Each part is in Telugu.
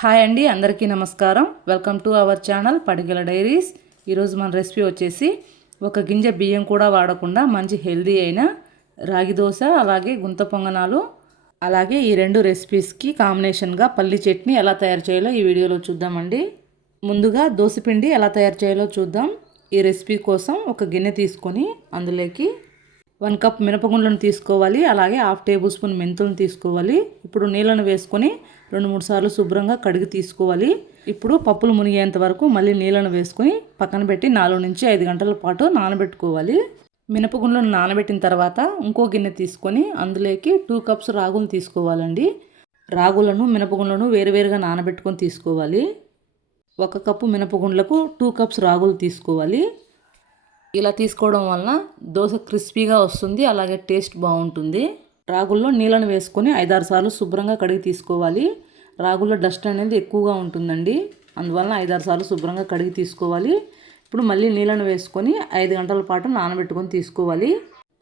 హాయ్ అండి, అందరికీ నమస్కారం. Welcome to our channel Padigala diaries. ఈరోజు మన రెసిపీ వచ్చేసి ఒక గింజ బియ్యం కూడా వాడకుండా మంచి హెల్దీ అయిన రాగి దోశ, అలాగే గుంత పొంగనాలు, అలాగే ఈ రెండు రెసిపీస్కి కాంబినేషన్గా పల్లి చట్నీ ఎలా తయారు చేయాలో ఈ వీడియోలో చూద్దామండి. ముందుగా దోశపిండి ఎలా తయారు చేయాలో చూద్దాం. ఈ రెసిపీ కోసం ఒక గిన్నె తీసుకొని అందులోకి 1 కప్ మినపగుండ్లను తీసుకోవాలి. అలాగే 1/2 టేబుల్ స్పూన్ మెంతులను తీసుకోవాలి. ఇప్పుడు నీళ్ళను వేసుకొని 2-3 సార్లు శుభ్రంగా కడిగి తీసుకోవాలి. ఇప్పుడు పప్పులు మునిగేంత వరకు మళ్ళీ నీళ్ళను వేసుకొని పక్కన పెట్టి 4 నుంచి 5 గంటల పాటు నానబెట్టుకోవాలి. మినపగుండ్లను నానబెట్టిన తర్వాత ఇంకో గిన్నె తీసుకొని అందులోకి 2 కప్స్ రాగులు తీసుకోవాలండి. రాగులను మినపగుండ్లను వేరువేరుగా నానబెట్టుకొని తీసుకోవాలి. 1 కప్పు మినపగుండ్లకు 2 కప్స్ రాగులు తీసుకోవాలి. ఇలా తీసుకోవడం వలన దోశ క్రిస్పీగా వస్తుంది, అలాగే టేస్ట్ బాగుంటుంది. రాగుల్లో నీళ్ళను వేసుకొని 5-6 సార్లు శుభ్రంగా కడిగి తీసుకోవాలి. రాగుల్లో డస్ట్ అనేది ఎక్కువగా ఉంటుందండి, అందువలన 5-6 సార్లు శుభ్రంగా కడిగి తీసుకోవాలి. ఇప్పుడు మళ్ళీ నీళ్ళను వేసుకొని 5 గంటల పాటు నానబెట్టుకొని తీసుకోవాలి.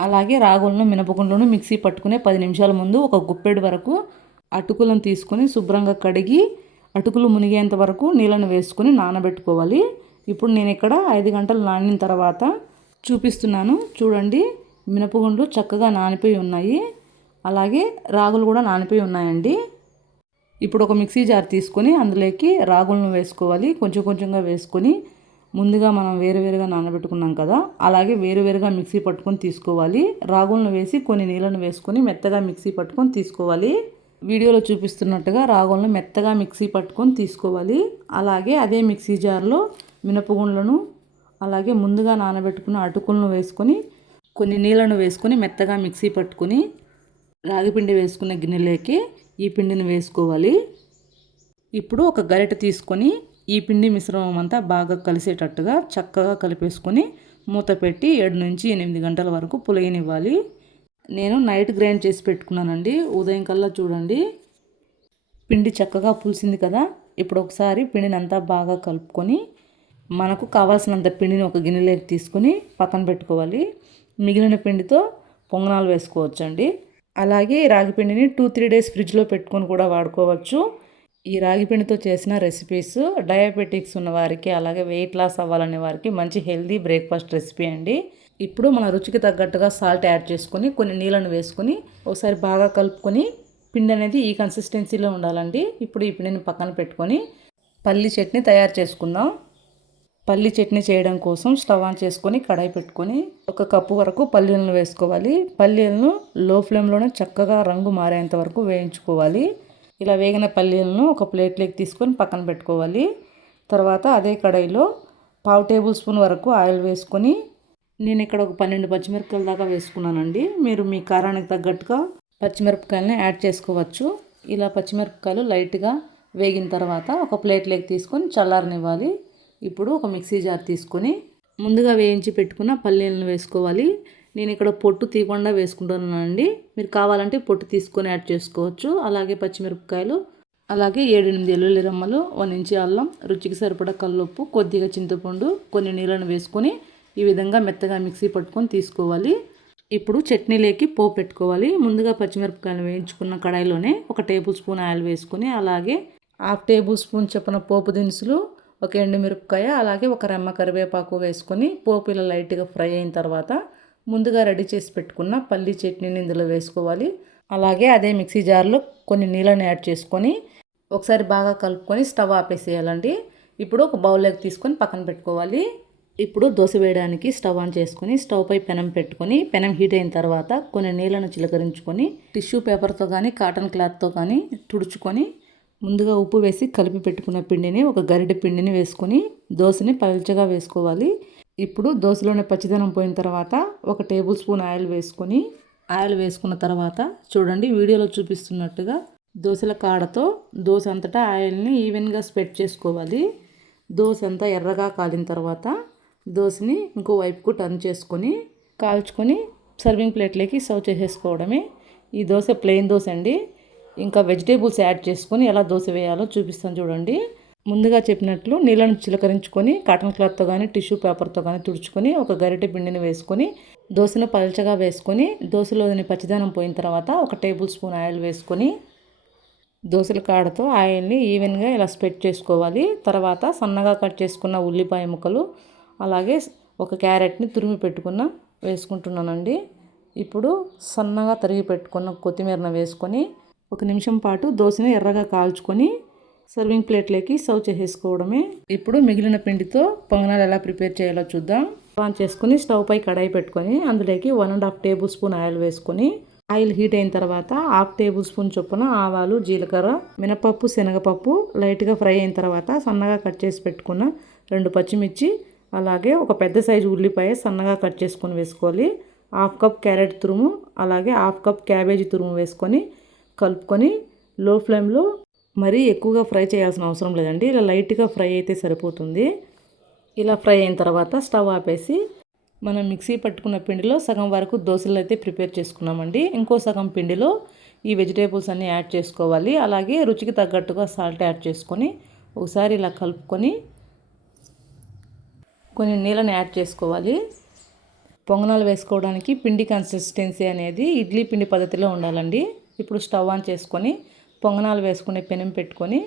అలాగే రాగులను మినపగుండ్లను మిక్సీ పట్టుకునే 10 నిమిషాల ముందు ఒక గుప్పెడు వరకు అటుకులను తీసుకొని శుభ్రంగా కడిగి అటుకులు మునిగేంత వరకు నీళ్ళను వేసుకొని నానబెట్టుకోవాలి. ఇప్పుడు నేను ఇక్కడ 5 గంటలు నానిన తర్వాత చూపిస్తున్నాను చూడండి. మినపగుండ్లు చక్కగా నానిపోయి ఉన్నాయి, అలాగే రాగులు కూడా నానిపోయి ఉన్నాయండి. ఇప్పుడు ఒక మిక్సీ జార్ తీసుకొని అందులోకి రాగులను వేసుకోవాలి. కొంచెం కొంచెంగా వేసుకొని ముందుగా మనం వేరువేరుగా నానబెట్టుకున్నాం కదా, అలాగే వేరువేరుగా మిక్సీ పట్టుకొని తీసుకోవాలి. రాగులను వేసి కొన్ని నీళ్ళను వేసుకొని మెత్తగా మిక్సీ పట్టుకొని తీసుకోవాలి. వీడియోలో చూపిస్తున్నట్టుగా రాగులను మెత్తగా మిక్సీ పట్టుకొని తీసుకోవాలి. అలాగే అదే మిక్సీ జార్లో మినపగుండ్లను, అలాగే ముందుగా నానబెట్టుకున్న అటుకులను వేసుకొని కొన్ని నీళ్ళను వేసుకొని మెత్తగా మిక్సీ పట్టుకొని రాగిపిండి వేసుకున్న గిన్నెలోకి ఈ పిండిని వేసుకోవాలి. ఇప్పుడు ఒక గరిటె తీసుకొని ఈ పిండి మిశ్రమం అంతా బాగా కలిసేటట్టుగా చక్కగా కలిపేసుకొని మూత పెట్టి 7 నుంచి 8 గంటల వరకు పులియనివ్వాలి. నేను నైట్ గ్రైండ్ చేసి పెట్టుకున్నానండి. ఉదయం కల్లా చూడండి పిండి చక్కగా పులిసింది కదా. ఇప్పుడు ఒకసారి పిండిని అంతా బాగా కలుపుకొని మనకు కావాల్సినంత పిండిని ఒక గిన్నెలోకి తీసుకొని పక్కన పెట్టుకోవాలి. మిగిలిన పిండితో పొంగనాలు వేసుకోవచ్చండి. అలాగే రాగి పిండిని 2-3 డేస్ ఫ్రిడ్జ్లో పెట్టుకొని కూడా వాడుకోవచ్చు. ఈ రాగి పిండితో చేసిన రెసిపీస్ డయాబెటిక్స్ ఉన్న వారికి, అలాగే వెయిట్ లాస్ అవ్వాలనే వారికి మంచి హెల్దీ బ్రేక్ఫాస్ట్ రెసిపీ అండి. ఇప్పుడు మన రుచికి తగ్గట్టుగా సాల్ట్ యాడ్ చేసుకొని కొన్ని నీళ్ళను వేసుకొని ఒకసారి బాగా కలుపుకొని పిండి అనేది ఈ కన్సిస్టెన్సీలో ఉండాలండి. ఇప్పుడు ఈ పిండిని పక్కన పెట్టుకొని పల్లి చట్నీ తయారు చేసుకుందాం. పల్లి చట్నీ చేయడం కోసం స్టవ్ ఆన్ చేసుకొని కడాయి పెట్టుకొని 1 కప్పు వరకు పల్లీలను వేసుకోవాలి. పల్లీలను లో ఫ్లేమ్లోనే చక్కగా రంగు మారేంత వరకు వేయించుకోవాలి. ఇలా వేగిన పల్లీలను ఒక ప్లేట్లోకి తీసుకొని పక్కన పెట్టుకోవాలి. తర్వాత అదే కడాయిలో 1/2 టేబుల్ స్పూన్ వరకు ఆయిల్ వేసుకొని నేను ఇక్కడ ఒక 12 పచ్చిమిరపకాయల దాకా వేసుకున్నానండి. మీరు మీ కారానికి తగ్గట్టుగా పచ్చిమిరపకాయలని యాడ్ చేసుకోవచ్చు. ఇలా పచ్చిమిరపకాయలు లైట్గా వేగిన తర్వాత ఒక ప్లేట్లోకి తీసుకొని చల్లారనివ్వాలి. ఇప్పుడు ఒక మిక్సీ జార్ తీసుకొని ముందుగా వేయించి పెట్టుకున్న పల్లీలను వేసుకోవాలి. నేను ఇక్కడ పొట్టు తీయకుండా వేసుకుంటున్నానండి. మీరు కావాలంటే పొట్టు తీసుకొని యాడ్ చేసుకోవచ్చు. అలాగే పచ్చిమిరపకాయలు, అలాగే 7-8 వెల్లుల్లి రెమ్మలు, 1 ఇంచు అల్లం, రుచికి సరిపడా కల్లుప్పు, కొద్దిగా చింతపండు, కొన్ని నీళ్ళను వేసుకొని ఈ విధంగా మెత్తగా మిక్సీ పట్టుకొని తీసుకోవాలి. ఇప్పుడు చట్నీలోకి పోపు పెట్టుకోవాలి. ముందుగా పచ్చిమిరపకాయలు వేయించుకున్న కడాయిలోనే 1 టేబుల్ స్పూన్ ఆయిల్ వేసుకొని, అలాగే 1/2 టేబుల్ స్పూన్ చొప్పున పోపు దినుసులు, 1 ఎండుమిరపకాయ, అలాగే 1 రెమ్మ కరివేపాకు వేసుకొని పోపు ఇలా లైట్గా ఫ్రై అయిన తర్వాత ముందుగా రెడీ చేసి పెట్టుకున్న పల్లి చట్నీని ఇందులో వేసుకోవాలి. అలాగే అదే మిక్సీ జార్లో కొన్ని నీళ్ళని యాడ్ చేసుకొని ఒకసారి బాగా కలుపుకొని స్టవ్ ఆపేసేయాలండి. ఇప్పుడు ఒక బౌల్లోకి తీసుకొని పక్కన పెట్టుకోవాలి. ఇప్పుడు దోశ వేయడానికి స్టవ్ ఆన్ చేసుకొని స్టవ్ పై పెనం పెట్టుకొని పెనం హీట్ అయిన తర్వాత కొన్ని నీళ్ళను చిలకరించుకొని టిష్యూ పేపర్తో కానీ కాటన్ క్లాత్తో కానీ తుడుచుకొని ముందుగా ఉప్పు వేసి కలిపి పెట్టుకున్న పిండిని ఒక గరిటె పిండిని వేసుకొని దోశని పల్చగా వేసుకోవాలి. ఇప్పుడు దోశలోనే పచ్చిదనం పోయిన తర్వాత 1 టేబుల్ స్పూన్ ఆయిల్ వేసుకొని ఆయిల్ వేసుకున్న తర్వాత చూడండి వీడియోలో చూపిస్తున్నట్టుగా దోశల కాడతో దోశ అంతటా ఆయిల్ని ఈవెన్గా స్ప్రెడ్ చేసుకోవాలి. దోశ అంతా ఎర్రగా కాలిన తర్వాత దోశని ఇంకో వైపుకు టర్న్ చేసుకొని కాల్చుకొని సర్వింగ్ ప్లేట్లోకి సర్వ్ చేసేసుకోవడమే. ఈ దోశ ప్లెయిన్ దోశ అండి. ఇంకా వెజిటేబుల్స్ యాడ్ చేసుకొని ఎలా దోశ వేయాలో చూపిస్తాను చూడండి. ముందుగా చెప్పినట్లు నీళ్ళను చిలకరించుకొని కాటన్ క్లాత్తో కానీ టిష్యూ పేపర్తో కానీ తుడుచుకొని ఒక గరిటె పిండిని వేసుకొని దోశను పల్చగా వేసుకొని దోశలోని పచ్చిదనం పోయిన తర్వాత 1 టేబుల్ స్పూన్ ఆయిల్ వేసుకొని దోసల కాడతో ఆయిల్ని ఈవెన్గా ఇలా స్ప్రెడ్ చేసుకోవాలి. తర్వాత సన్నగా కట్ చేసుకున్న ఉల్లిపాయ ముక్కలు, అలాగే ఒక క్యారెట్ని తురిమి పెట్టుకున్న వేసుకుంటున్నానండి. ఇప్పుడు సన్నగా తరిగి పెట్టుకున్న కొత్తిమీరను వేసుకొని 1 నిమిషం పాటు దోశని ఎర్రగా కాల్చుకొని సర్వింగ్ ప్లేట్లోకి సర్వ్ చేసేసుకోవడమే. ఇప్పుడు మిగిలిన పిండితో పొంగనాలు ఎలా ప్రిపేర్ చేయాలో చూద్దాం. ఆన్ చేసుకుని స్టవ్ పై కడాయి పెట్టుకొని అందులోకి 1.5 టేబుల్ స్పూన్ ఆయిల్ వేసుకొని ఆయిల్ హీట్ అయిన తర్వాత 1/2 టేబుల్ స్పూన్ చొప్పున ఆవాలు, జీలకర్ర, మినపప్పు, శనగపప్పు లైట్గా ఫ్రై అయిన తర్వాత సన్నగా కట్ చేసి పెట్టుకున్న 2 పచ్చిమిర్చి, అలాగే ఒక పెద్ద సైజు ఉల్లిపాయ సన్నగా కట్ చేసుకొని వేసుకోవాలి. 1/2 కప్ క్యారెట్ తురుము, అలాగే 1/2 కప్ క్యాబేజీ తురుము వేసుకొని కలుపుకొని లో ఫ్లేమ్లో మరీ ఎక్కువగా ఫ్రై చేయాల్సిన అవసరం లేదండి. ఇలా లైట్గా ఫ్రై అయితే సరిపోతుంది. ఇలా ఫ్రై అయిన తర్వాత స్టవ్ ఆపేసి మనం మిక్సీ పట్టుకున్న పిండిలో సగం వరకు దోశలు అయితే ప్రిపేర్ చేసుకున్నామండి. ఇంకో సగం పిండిలో ఈ వెజిటేబుల్స్ అన్నీ యాడ్ చేసుకోవాలి. అలాగే రుచికి తగ్గట్టుగా సాల్ట్ యాడ్ చేసుకొని ఒకసారి ఇలా కలుపుకొని కొన్ని నీళ్ళని యాడ్ చేసుకోవాలి. పొంగనాలు వేసుకోవడానికి పిండి కన్సిస్టెన్సీ అనేది ఇడ్లీ పిండి పద్ధతిలో ఉండాలండి. ఇప్పుడు స్టవ్ ఆన్ చేసుకొని పొంగనాలు వేసుకునే పెనం పెట్టుకొని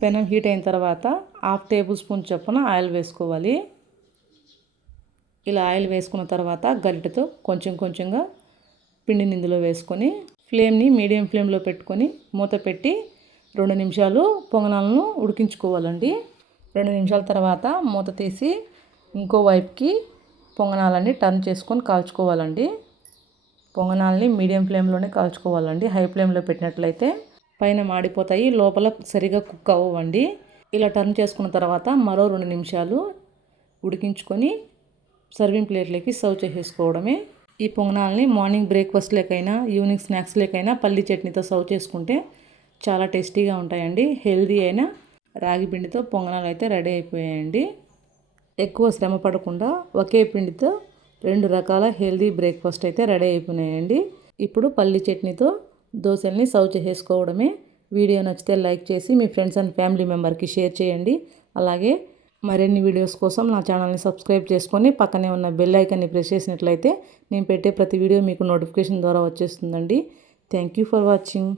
పెనం హీట్ అయిన తర్వాత 1/2 టేబుల్ స్పూన్ చొప్పున ఆయిల్ వేసుకోవాలి. ఇలా ఆయిల్ వేసుకున్న తర్వాత గరిటెతో కొంచెం కొంచెంగా పిండిని ఇందులో వేసుకొని ఫ్లేమ్ని మీడియం ఫ్లేమ్లో పెట్టుకొని మూత పెట్టి 2 నిమిషాలు పొంగనాలను ఉడికించుకోవాలండి. 2 నిమిషాల తర్వాత మూత తీసి ఇంకో వైపుకి పొంగనాలని టర్న్ చేసుకొని కాల్చుకోవాలండి. పొంగనాలని మీడియం ఫ్లేమ్లోనే కాల్చుకోవాలండి. హై ఫ్లేమ్లో పెట్టినట్లయితే పైన మాడిపోతాయి, లోపల సరిగా కుక్ అవ్వండి. ఇలా టర్న్ చేసుకున్న తర్వాత మరో 2 నిమిషాలు ఉడికించుకొని సర్వింగ్ ప్లేట్లోకి సర్వ్ చేసేసుకోవడమే. ఈ పొంగనాలని మార్నింగ్ బ్రేక్ఫాస్ట్ లేకైనా ఈవినింగ్ స్నాక్స్ లేకైనా పల్లి చట్నీతో సర్వ్ చేసుకుంటే చాలా టేస్టీగా ఉంటాయండి. హెల్దీ అయిన రాగి పిండితో పొంగనాలు అయితే రెడీ అయిపోయాయండి. ఎక్కువ శ్రమ పడకుండా ఒకే పిండితో 2 రకాల హెల్దీ బ్రేక్ఫాస్ట్ అయితే రెడీ అయిపోయినాయండి. ఇప్పుడు పల్లి చట్నీతో దోశల్ని సర్వ్ చేసేసుకోవడమే. వీడియో నచ్చితే లైక్ చేసి మీ ఫ్రెండ్స్ అండ్ ఫ్యామిలీ మెంబర్కి షేర్ చేయండి. అలాగే మరిన్ని వీడియోస్ కోసం నా ఛానల్ని సబ్స్క్రైబ్ చేసుకొని పక్కనే ఉన్న బెల్ ఐకాన్ని ప్రెస్ చేసినట్లయితే నేను పెట్టే ప్రతి వీడియో మీకు నోటిఫికేషన్ ద్వారా వచ్చేస్తుందండి. Thank you for watching.